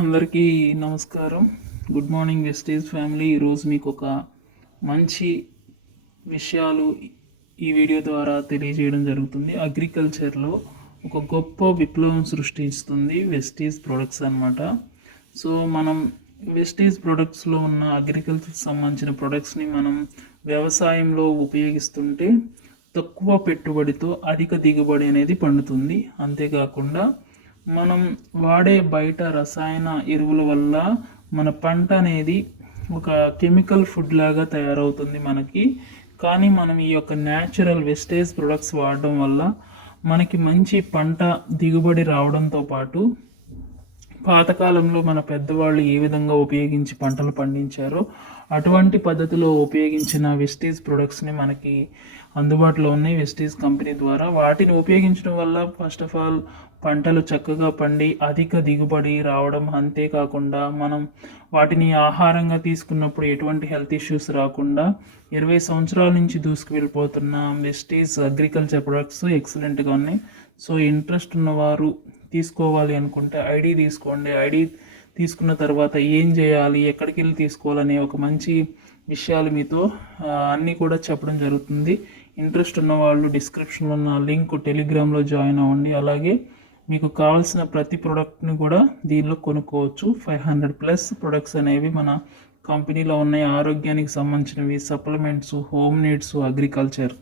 అందరికీ నమస్కారం. Good morning Vestige family. ఈరోజు మీకు ఒక మంచి విషయాలు ఈ వీడియో ద్వారా తెలియజేయడం జరుగుతుంది. అగ్రికల్చర్లో ఒక గొప్ప విప్లవం సృష్టిస్తుంది వెస్టీజ్ ప్రొడక్ట్స్ అన్నమాట. సో మనం వెస్టీజ్ ప్రొడక్ట్స్లో ఉన్న అగ్రికల్చర్ సంబంధించిన ప్రొడక్ట్స్ని మనం వ్యవసాయంలో ఉపయోగిస్తుంటే తక్కువ పెట్టుబడితో అధిక దిగుబడి అనేది పండుతుంది. అంతేకాకుండా మనం వాడే బయట రసాయన ఎరువుల వల్ల మన పంట అనేది ఒక కెమికల్ ఫుడ్ లాగా తయారవుతుంది మనకి. కానీ మనం ఈ యొక్క న్యాచురల్ వెస్టేజ్ ప్రొడక్ట్స్ వాడడం వల్ల మనకి మంచి పంట దిగుబడి రావడంతో పాటు పాతకాలంలో మన పెద్దవాళ్ళు ఏ విధంగా ఉపయోగించి పంటలు పండించారో అటువంటి పద్ధతిలో ఉపయోగించిన వెస్టీజ్ ప్రొడక్ట్స్ని మనకి అందుబాటులో ఉన్నాయి. వెస్టీజ్ కంపెనీ ద్వారా వాటిని ఉపయోగించడం వల్ల ఫస్ట్ ఆఫ్ ఆల్ పంటలు చక్కగా పండి అధిక దిగుబడి రావడం అంతేకాకుండా మనం వాటిని ఆహారంగా తీసుకున్నప్పుడు ఎటువంటి హెల్త్ ఇష్యూస్ రాకుండా ఇరవై సంవత్సరాల నుంచి దూసుకు వెళ్ళిపోతున్న వెస్టీజ్ అగ్రికల్చర్ ప్రొడక్ట్స్ ఎక్సలెంట్గా ఉన్నాయి. సో ఇంట్రెస్ట్ ఉన్నవారు తీసుకోవాలి అనుకుంటే ఐడి తీసుకోండి. ఐడి తీసుకున్న తర్వాత ఏం చేయాలి ఎక్కడికి వెళ్ళి తీసుకోవాలనే ఒక మంచి విషయాలు మీతో అన్నీ కూడా చెప్పడం జరుగుతుంది. ఇంట్రెస్ట్ ఉన్న వాళ్ళు డిస్క్రిప్షన్లో ఉన్న లింక్ టెలిగ్రామ్లో జాయిన్ అవ్వండి. అలాగే మీకు కావాల్సిన ప్రతి ప్రోడక్ట్ని కూడా దీనిలో కొనుక్కోవచ్చు. ఫైవ్ హండ్రెడ్ ప్లస్ ప్రొడక్ట్స్ అనేవి మన కంపెనీలో ఉన్నాయి. ఆరోగ్యానికి సంబంధించినవి సప్లిమెంట్స్ హోమ్ నీడ్స్ అగ్రికల్చర్